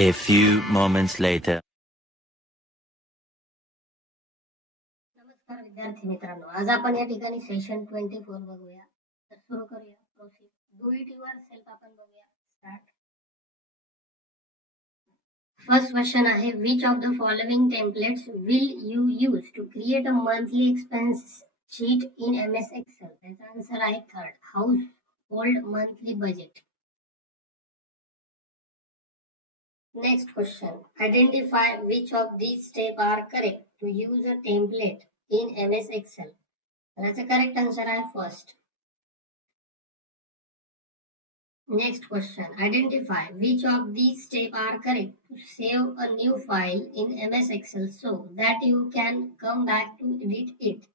A few moments later. नमस्कार विद्यार्थी मित्रांनो, आज आपण या ठिकाणी सेशन 24 बघूया. तर सुरू करूया. Proceed. Do it yourself आपण बघूया. स्टार्ट. फर्स्ट क्वेश्चन आहे, which of the following templates will you use to create a monthly expense sheet in MS Excel? त्याचा आन्सर आहे third, household monthly budget. Next question. Identify which of these steps are correct to use a template in MS Excel. That's a correct answer is first. Next question. Identify which of these steps are correct to save a new file in MS Excel so that you can come back to edit it.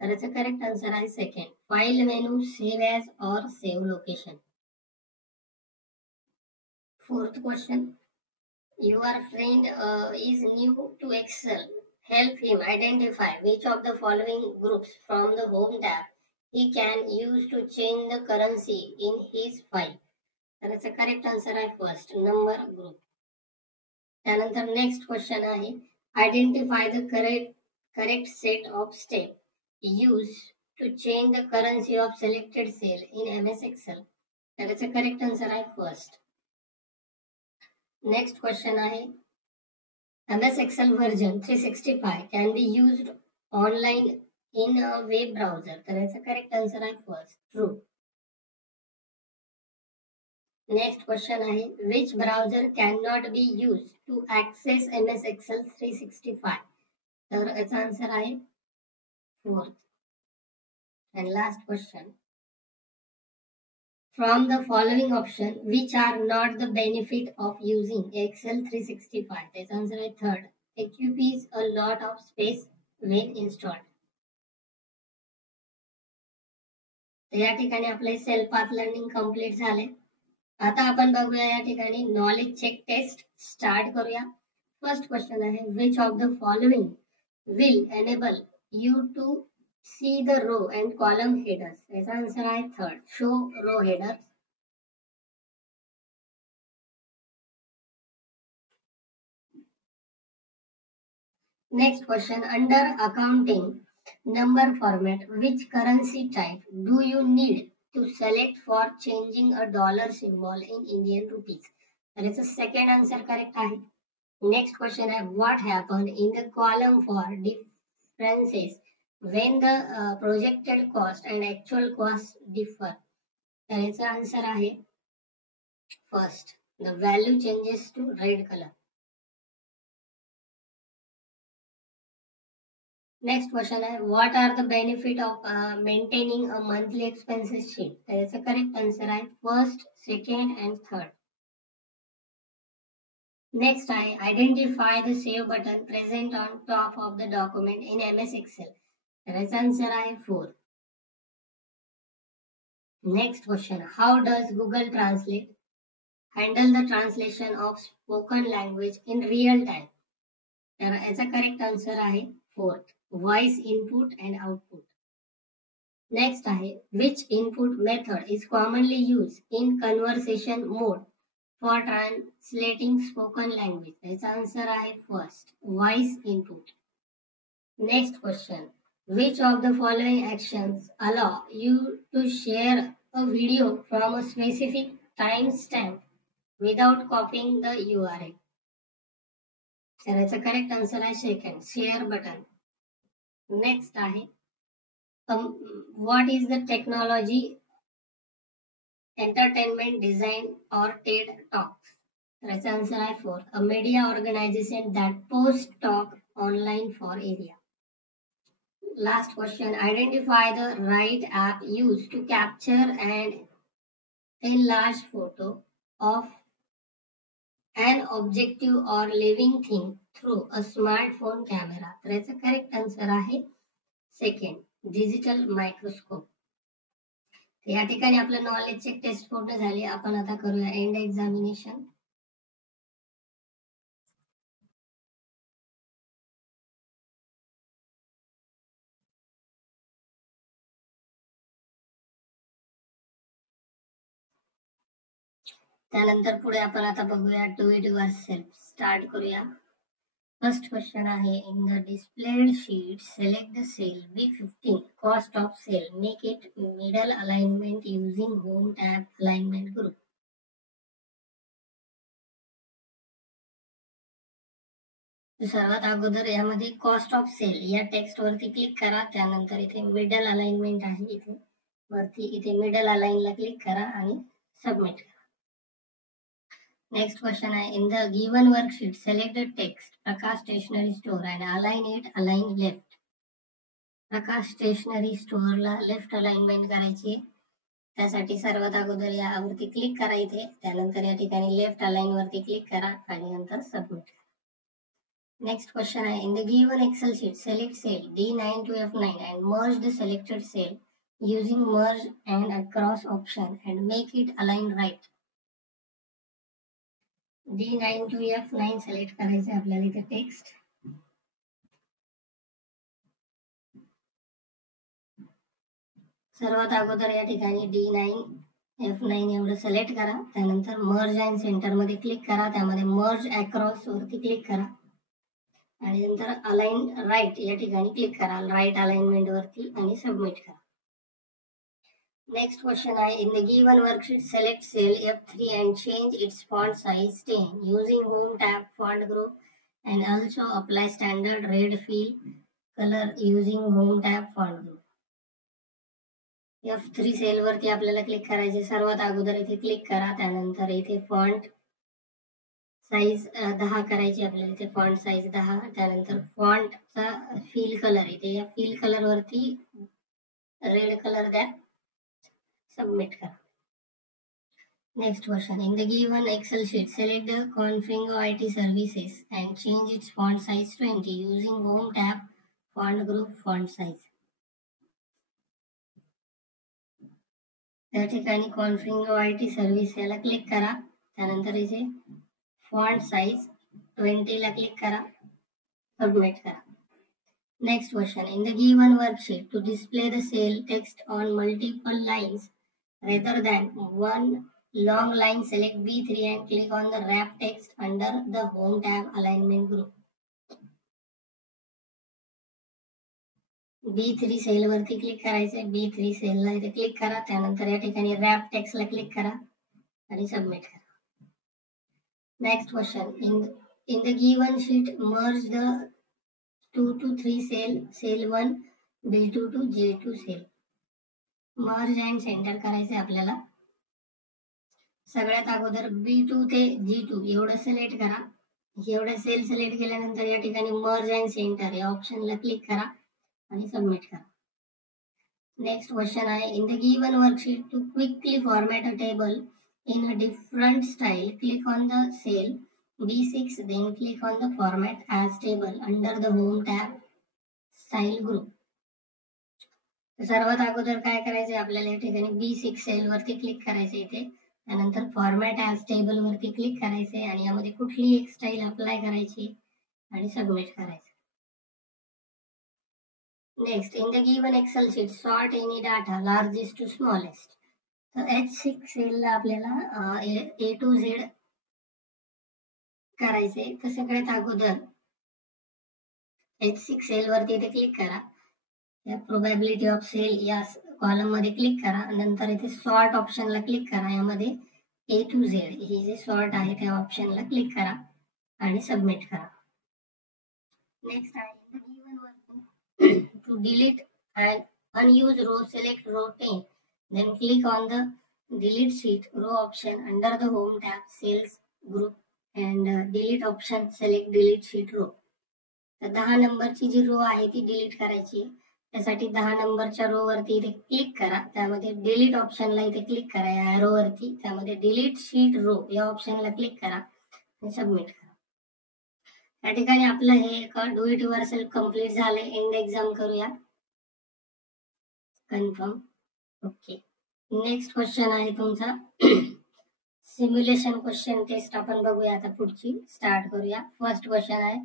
That's a correct answer is second. File menu, save as or save location. Fourth question. Your friend is new to Excel. Help him identify which of the following groups from the Home tab he can use to change the currency in his file. That's a correct answer is first, number group. त्यानंतर next question आहे, identify the correct set of steps used to change the currency of selected cell in MS Excel. That's a correct answer is first. Next question आहे, MS Excel version 365 can be used online in a web browser. So that's the correct answer is first, true. Next question आहे, which browser cannot be used to access MS Excel 365? So its answer आहे fourth. And last question. From the following option, which are not the benefit of using Excel 365? Its answer is third. Occupies a lot of space when installed. या ठिकाणी आपले self path learning complete झाले. आता आपण बघूया या ठिकाणी knowledge check test start करूया. फर्स्ट क्वेश्चन आहे, which of the following will enable you to see the row and column headers? याचा आन्सर आहे third, show row headers. Next question, under accounting number format, which currency type do you need to select for changing a dollar symbol in Indian rupees? That is the second answer correct आहे. Next question is, what happened in the column for differences when the projected cost and actual cost differ? तर याचा answer आहे first, the value changes to red color. Next question is, what are the benefit of maintaining a monthly expenses sheet? There is a correct answer is first, second and third. Next, I identify the save button present on top of the document in MS Excel. There is answer is 4. Next question, how does Google Translate handle the translation of spoken language in real time? There is a correct answer is fourth, voice input and output. Next आहे, which input method is commonly used in conversation mode for translating spoken language? Its answer आहे first, voice input. Next question, which of the following actions allow you to share a video from a specific timestamp without copying the URL? So its a correct answer is second, share button. Next आहे, what is the technology, entertainment, design or TED Talks? That's answer is 4, a media organization that posts talk online for area. Last question, identify the right app used to capture and enlarge photo of an objective or living thing through a smartphone camera. That's a correct answer आहे second, digital microscope. या ठिकाणी आपलं knowledge check test पूर्ण झाली. आपण आता करूया and examination. त्यानंतर पुढे आपण आता बघूया डू इट युअरसेल्फ. स्टार्ट करूया. फर्स्ट क्वेश्चन आहे in the displayed sheet select the cell B15 cost of sale, make it middle alignment using home tab alignment group. सर्वात अगोदर यामध्ये कॉस्ट ऑफ सेल या टेक्स्ट वरती क्लिक करा. त्यानंतर इथे मिडल अलाइनमेंट आहे, इथे वरती इथे मिडल अलाइनला क्लिक करा आणि सबमिट करा. नेक्स्ट क्वेश्चन आहे in the given worksheet select the text Prakash stationery store and align left. Prakash stationery स्टोअरला लेफ्ट अलाइनमेंट करायची. त्यासाठी सर्वात अगोदर यावरती क्लिक करा इथे. त्यानंतर या ठिकाणी लेफ्ट अलाइन वरती क्लिक करा आणि नंतर सबमिट करा. नेक्स्ट क्वेश्चन आहे in the given excel sheet select cell D9 to F9 and merge the selected cell using merge and across option and make it align right. D9 to F9 select करायचे आपल्याला इथे टेक्स्ट. सर्वात अगोदर या ठिकाणी D9 F9 एवढं सिलेक्ट करा. त्यानंतर मर्ज अँड सेंटर मध्ये क्लिक करा. त्यामध्ये मर्ज अक्रॉस वरती क्लिक करा आणि नंतर अलाइन राईट या ठिकाणी क्लिक करा राईट अलाइनमेंट वरती आणि सबमिट करा. नेक्स्ट क्वेश्चन आहे in the given worksheet select cell F3 and change its font size 10 using home tab font group and also apply standard red fill color using home tab font group. F3 cell वरती आपल्याला क्लिक करायचे. सर्वात अगोदर इथे क्लिक करा. त्यानंतर इथे font size 10 करायची आपल्याला. इथे फॉन्ट साईज 10. त्यानंतर फॉन्टचा फिल कलर इथे या फिल कलर वरती रेड कलर द्या. सबमिट करा. Next question in the given excel sheet select the Confringo IT Services and change its font size 20 using home tab font group font size. त्या ठिकाणी Confringo IT Service याला click करा. त्यानंतर इथे font size 20 ला click करा. Submit करा. Next question in the given worksheet to display the cell text on multiple lines rather than one long line select B3 and click on the wrap text under the home tab alignment group. B3 cell वरती click करायचे. B3 cell ला इथे क्लिक करा. त्यानंतर या ठिकाणी wrap text ला click करा आणि submit करा. Next question in the given sheet merge the 2 to 3 cell 1 B2 to J2 cell. Merge and centre करायचे आपल्याला. सगळ्यात अगोदर B2 ते G2 एवढं सिलेक्ट करा. एवढं सेल सिलेक्ट केल्यानंतर या ठिकाणी मर्ज अँड सेंटर या ऑप्शनला क्लिक करा आणि सबमिट करा. नेक्स्ट क्वेश्चन आहे in the given worksheet to quickly format a table in a different style click on the cell B6 then click on the format as table under the home tab style group. सर्वात अगोदर काय करायचे आपल्याला या ठिकाणी B6 cell वरती click करायचे इथे. त्यानंतर फॉर्मॅट ॲज टेबल वरती क्लिक करायचे आणि यामध्ये कुठली एक स्टाईल अप्लाय करायची आणि सबमिट करायचं. Next in the given excel sheet sort any data largest to smallest. तर H6 सेलला आपल्याला A to Z करायचे. तर सगळ्यात अगोदर H6 सेल वरती इथे क्लिक करा. या प्रोबॅबिलिटी ऑफ सेल या कॉलम मध्ये क्लिक करा. नंतर इथे सॉर्ट ऑप्शनला क्लिक करा. यामध्ये A to Z ही जे सॉर्ट आहे त्या ऑप्शनला क्लिक करा आणि सबमिट करा. नेक्स्ट आहे given work to delete and unused row select row 10 then click on the delete sheet row option under the home tab cells group and delete option select delete sheet row. तर 10 नंबरची जी रो आहे ती डिलीट करायची. त्यासाठी 10 नंबरच्या रो वरती इथे क्लिक करा. त्यामध्ये डिलीट ऑप्शनला इथे क्लिक करा या ॲरो वरती. त्यामध्ये डिलीट शीट रो या ऑप्शनला क्लिक करा आणि सबमिट करा. या ठिकाणी आपलं हे डू इट युअरसेल्फ कंप्लीट झाले. एंड एक्झाम करूया. कन्फर्म. ओके. नेक्स्ट क्वेश्चन आहे तुमचा सिम्युलेशन क्वेश्चन टेस्ट आपण बघूया आता पुढची. स्टार्ट करूया. फर्स्ट क्वेश्चन आहे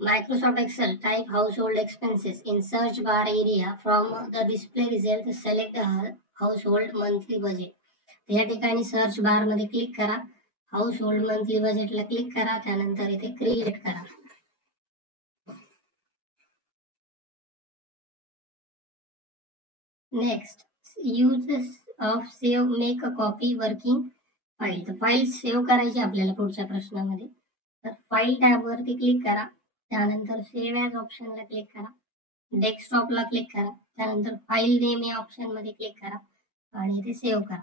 Microsoft Excel type household expenses in search bar area from the display result select the household monthly budget. या ठिकाणी सर्च बार मध्ये क्लिक करा. हाऊस होल्ड मंथली बजेटला क्लिक करा, त्यानंतर इथे क्रिएट करा. Next uses of save make a copy working file. तर फाईल सेव्ह करायची आपल्याला पुढच्या प्रश्नामध्ये. तर फाईल टॅबवरती क्लिक करा, त्यानंतर सेव्ह ॲज ऑप्शनला क्लिक करा, डेस्कटॉपला क्लिक करा, त्यानंतर फाईल नेम या ऑप्शनमध्ये क्लिक करा आणि इथे सेव्ह करा.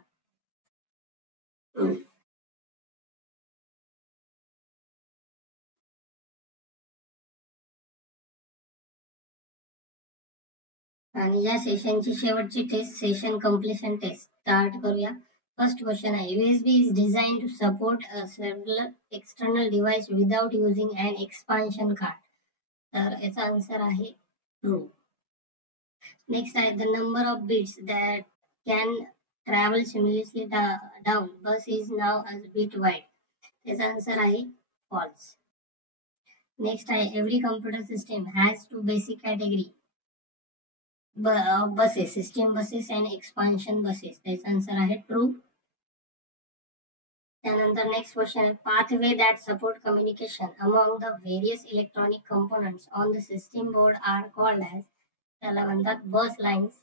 आणि या सेशनची शेवटची test, session completion test start करूया. फर्स्ट क्वेश्चन आहे, USB is designed to support a several external device without using an expansion card. तर याचा आन्सर आहे ट्रू. नेक्स्ट आहे, the number of bits that can travel seamlessly down bus is now as bit wide. याचा answer आहे false. Next आहे, every computer system has two basic category buses, system buses and expansion buses. त्याचा answer आहे ट्रू. त्यानंतर next question आहे, pathway that support communication among the various electronic components on the system board are called as. त्याला म्हणतात बस लाईन्स.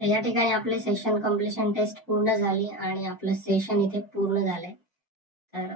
या ठिकाणी आपले सेशन कंप्लीशन टेस्ट पूर्ण झाली आणि आपलं सेशन इथे पूर्ण झालंय. तर